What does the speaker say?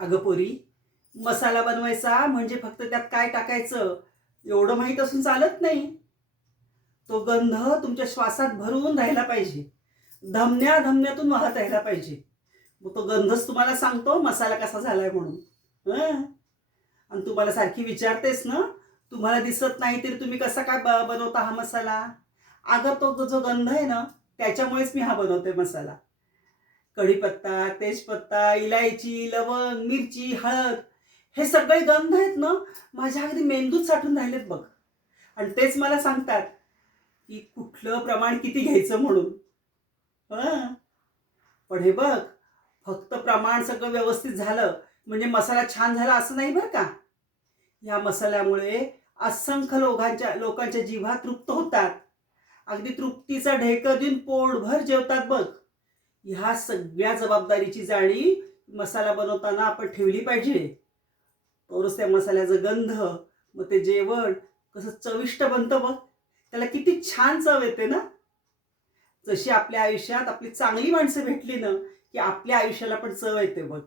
अगं पोरी, मसाला बनवायचा म्हणजे फक्त त्यात काय टाकायचं एवढं माहीत असून चालत नाही. तो गंध तुमच्या श्वासात भरून राहिला पाहिजे. धमन्या धमन्यातून वाहत राहिला पाहिजे. मग तो गंधच तुम्हाला सांगतो मसाला कसा झालाय म्हणून. हं? आणि तू मला सारखी विचारतेस ना, तुम्हाला दिसत नाही तरी तुम्ही कसा काय बनवता हा मसाला? अगं तो जो गंध आहे ना, त्याच्यामुळेच मी हा बनवते मसाला. कढीपत्ता, तेजपत्ता, इलायची, लवंग, मिरची, हळद हे सगळे गंध आहेत ना, माझ्या अगदी मेंदूत साठून राहिलेत बघ. आणि तेच मला सांगतात की कुठलं प्रमाण किती घ्यायचं म्हणून. हं. पण हे बघ, फक्त प्रमाण सगळं व्यवस्थित झालं म्हणजे मसाला छान झाला असं नाही बरं का. या मसाल्यामुळे असंख्य लोकांच्या जिव्हा तृप्त होतात. अगदी तृप्तीचा ढेकर देऊन पोटभर जेवतात बघ. ह्या सगळ्या जबाबदारीची जाणीव मसाला बनवताना आपण ठेवली पाहिजे. तरच त्या मसाल्याचा गंध, मग ते जेवण कसं चविष्ट बनतं बघ. त्याला किती छान चव येते ना. जशी आपल्या आयुष्यात आपली चांगली माणसं भेटली ना, की आपल्या आयुष्याला पण चव येते बघ.